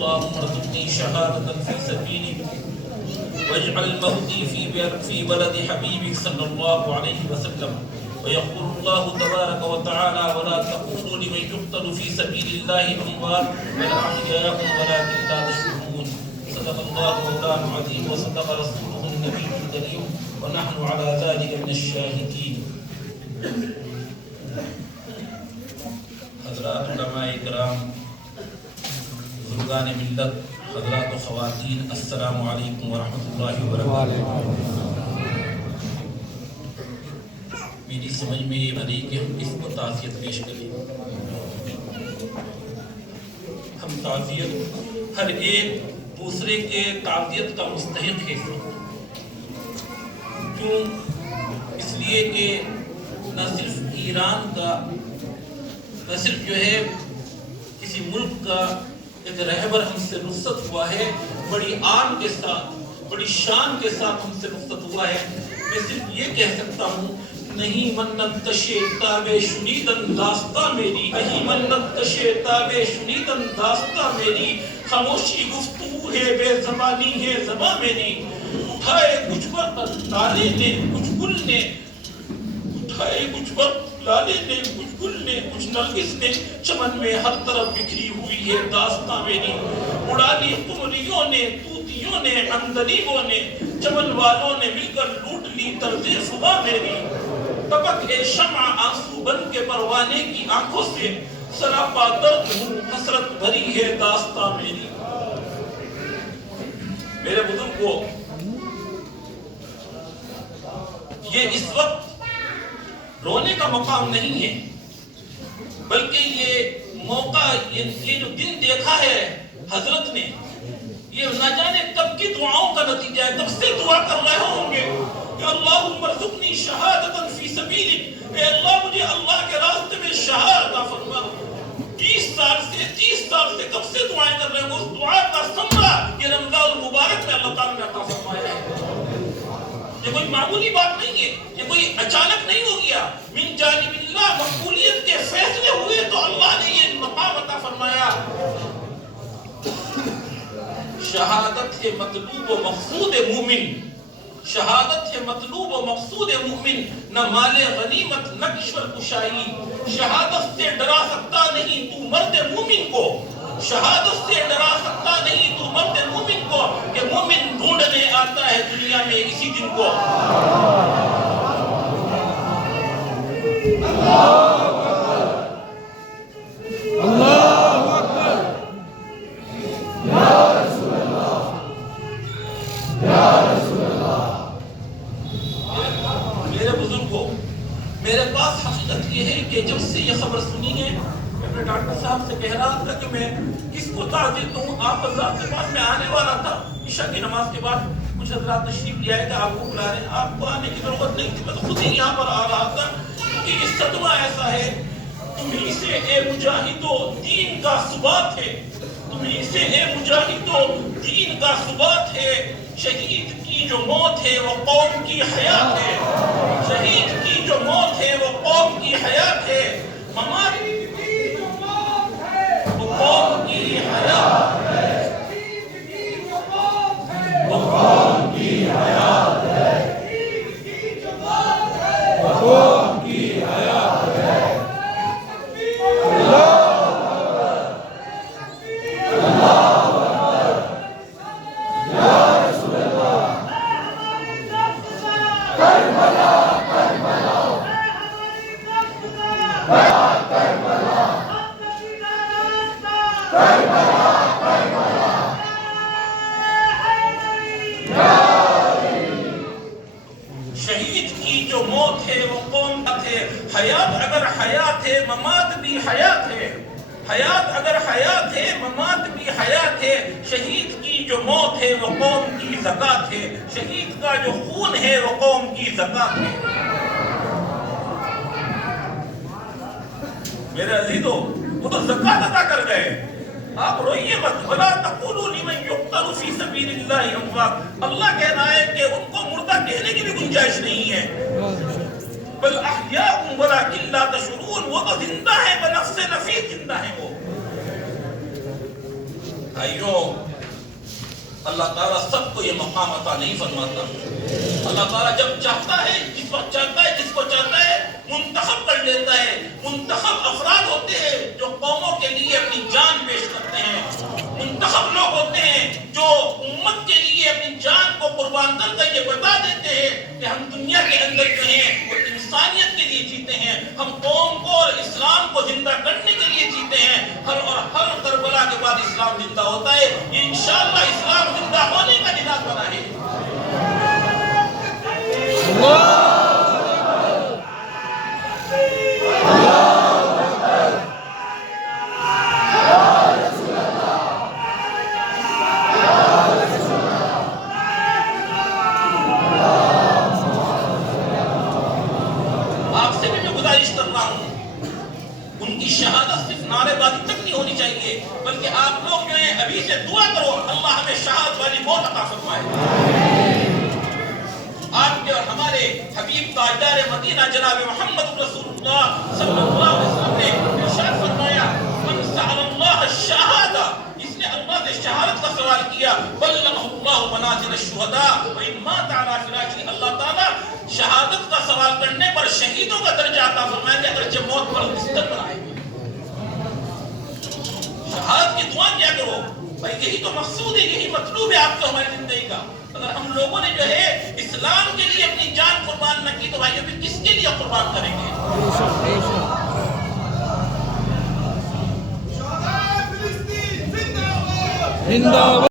اللهم ارزقني شهادة في سبيلك واجعل موتي في بلد حبيبك صلى الله عليه وسلم. ويقول الله تبارك وتعالى ولا تقولوا لمن يقتل في سبيل الله أموات بل أحياء ولكن لا تشعرون. صدق الله مولانا العظيم وصدق رسوله النبي الكريم ونحن على ذلك من الشاهدين. حضرات علماء کرام، بزرگان ملت، حضرات و خواتین، السلام علیکم ورحمۃ اللہ وبرکاتہ۔ میری سمجھ میں یہ بنی کہ ہم اس کو تعزیت پیش کریں۔ ہم تعزیت، ہر ایک دوسرے کے تعزیت کا مستحق ہے۔ کیوں؟ اس لیے کہ نہ صرف ایران کا، نہ صرف جو ہے کسی ملک کا ایک رہبر ہم سے رخصت ہوا ہے، بڑی آن کے ساتھ، بڑی شان کے ساتھ ہم سے رخصت ہوا ہے۔ میں صرف یہ کہہ سکتا ہوں، نہیں منت کشے تابے شنیدن داستہ میری، نہیں منت کشے تابے شنیدن داستہ میری، خاموشی گفتگو ہے بے زبانی ہے زباں میری۔ اٹھائے کچھ وقت لالے نے کچھ گل نے، اٹھائے کچھ وقت لالے نے کچھ گل نے، کچھ نرگس نے، چمن میں ہر طرف بکھری ہوئی ہے داستاں میری۔ اڑا لی قمریوں نے، طوطیوں نے، عندلیبوں نے، چمن والوں نے مل کر لوٹ لی طرز فغاں میری۔ تبک اے شمع آنسو بن کے پروانے کی آنکھوں سے، سراپا درد ہوں حسرت بھری ہے داستاں میری۔ میرے بزرگوں، یہ اس وقت رونے کا مقام نہیں ہے، بلکہ یہ موقع، یہ جو دن دیکھا ہے حضرت نے، یہ نہ جانے کب کی دعاؤں کا نتیجہ ہے۔ کب سے دعا کر رہے ہوں گے کہ اللہم ارزقنی شہادتا فی سبیلک، اے اللہ مجھے اللہ کے راستے میں شہادت عطا فرما۔ 30 سال سے کب سے دعائیں کر رہے ہیں، اس دعا کا ثمرہ یہ رمضان المبارک میں اللہ تعالیٰ نے عطا فرمایا ہے۔ یہ کوئی معمولی بات نہیں ہے، یہ کوئی اچانک نہیں ہو گیا، من جانب اللہ مقبولیت کے فیصلے ہوئے تو اللہ نے یہ مقام عطا فرمایا۔ شہادت ہے مطلوب و مقصود مومن، شہادت ہے مطلوب و مقصود مومن، نہ مال غنیمت نہ کشور کشائی۔ شہادت سے ڈرا سکتا نہیں تو مرد مومن کو، شہادت سے ڈرا سکتا نہیں تو مرد مومن کو، کہ مومن ڈھونڈنے آتا ہے دنیا میں اسی دن کو۔ اللہ اکبر، یا رسول اللہ، یا رسول اللہ۔ میرے بزرگوں، میرے پاس حقیقت یہ ہے کہ جب سے یہ خبر سنی ہے، میں ڈاکٹر صاحب سے کہہ رہا تھا کہ میں کس کو تعزیت دوں۔ آپ حضرات کے پاس میں آنے والا تھا، عشاء کی نماز کے بعد کچھ حضرات تشریف لے آئے کہ آپ کو بلا رہے ہیں، آپ کو آنے کی ضرورت نہیں تھی، میں تو خود ہی یہاں پر آ رہا تھا، کیونکہ یہ صدمہ ایسا ہے۔ تمہیں سے اے مجاہدو دین کا ثبات ہے، تمہیں سے اے مجاہدو دین کا ثبات ہے۔ شہید کی جو موت ہے وہ قوم کی حیات ہے، شہید کی جو موت ہے وہ قوم کی حیات ہے۔ ممات قوم کی حیات ہے، شہید کی جو موت ہے وہ قوم کی حیات ہے، شہید کی جو موت ہے وہ قوم کی حیات ہے۔ اللہ اکبر، اللہ اکبر، یا رسول اللہ، کربلا کربلا کربلا شہید کی جو موت ہے وہ قوم کا ہے۔ حیات اگر حیات ہے ممات بھی حیات ہے، حیات اگر حیات ہے ممات بھی حیات ہے۔ شہید کی جو موت ہے وہ قوم کی زکات ہے، شہید کا جو خون ہے وہ قوم کی زکات ہے۔ میرے عزیزو، وہ تو زکات ادا کر گئے، آپ روئیے مت۔ وَلَا تَقُولُوا لِمَنْ يُقْتَلُ فِي سَبِيلِ اللَّهِ أَمْوَاتٌ، اللہ کہہ رہا ہے کہ ان کو مردہ کہنے کی بھی گنجائش نہیں ہے۔ بل احیاء ولکن لا تشعرون، وہ تو زندہ ہے، بنفس نفیس زندہ ہے وہ۔ بھائیوں اللہ تعالیٰ سب کو یہ مقام عطا نہیں فرماتا. اللہ تعالیٰ جب چاہتا ہے جس وقت چاہتا ہے جس کو چاہتا ہے منتخب کر لیتا ہے. منتخب افراد ہوتے ہیں جو قوموں کے لیے اپنی جان پیش کرتے ہیں. منتخب لوگ ہوتے ہیں جو امت کے لیے اپنی جان کو قربان کر کے یہ بتا دیتے ہیں کہ ہم دنیا کے اندر جو ہیں وہ انسانیت کے لیے جیتے ہیں. ہم قوم کو اور اسلام کو زندہ کرنے کے لیے جیتے ہیں. ہر کربلا کے بعد اسلام زندہ ہوتا ہے. یہ انشاءاللہ اسلام زندہ ہونے کا نظام بنا ہے. آپ سے بھی میں گزارش کر رہا ہوں ان کی شہادت صرف نعرے بازی تک نہیں ہونی چاہیے بلکہ آپ لوگ جو ہیں ابھی سے دعا کرو اللہ ہمیں شہادت والی موت عطا فرمائے. آپ کے اور ہمارے حبیب تاجدار مدینہ جناب محمد رسول اللہ صلی اللہ علیہ وسلم نے ارشاد فرمایا من سأل اللہ الشہادہ جس نے اللہ سے شہادت کا سوال کیا بلغہ اللہ منازل الشہداء وإن مات علی فراشہ. اللہ تعالیٰ شہادت کا سوال کرنے پر شہیدوں کا درجہ عطا فرمائیں گے اگرچہ موت پر بستر پر آئے گے. شہادت کی دعا کیا کرو بھائی. یہی تو مقصود ہے یہی مطلوب ہے آپ کو ہماری زندگی کا. اگر ہم لوگوں نے جو ہے اسلام کے لیے اپنی جان قربان نہ کی تو بھائی ابھی کس کے لیے قربان کریں گے؟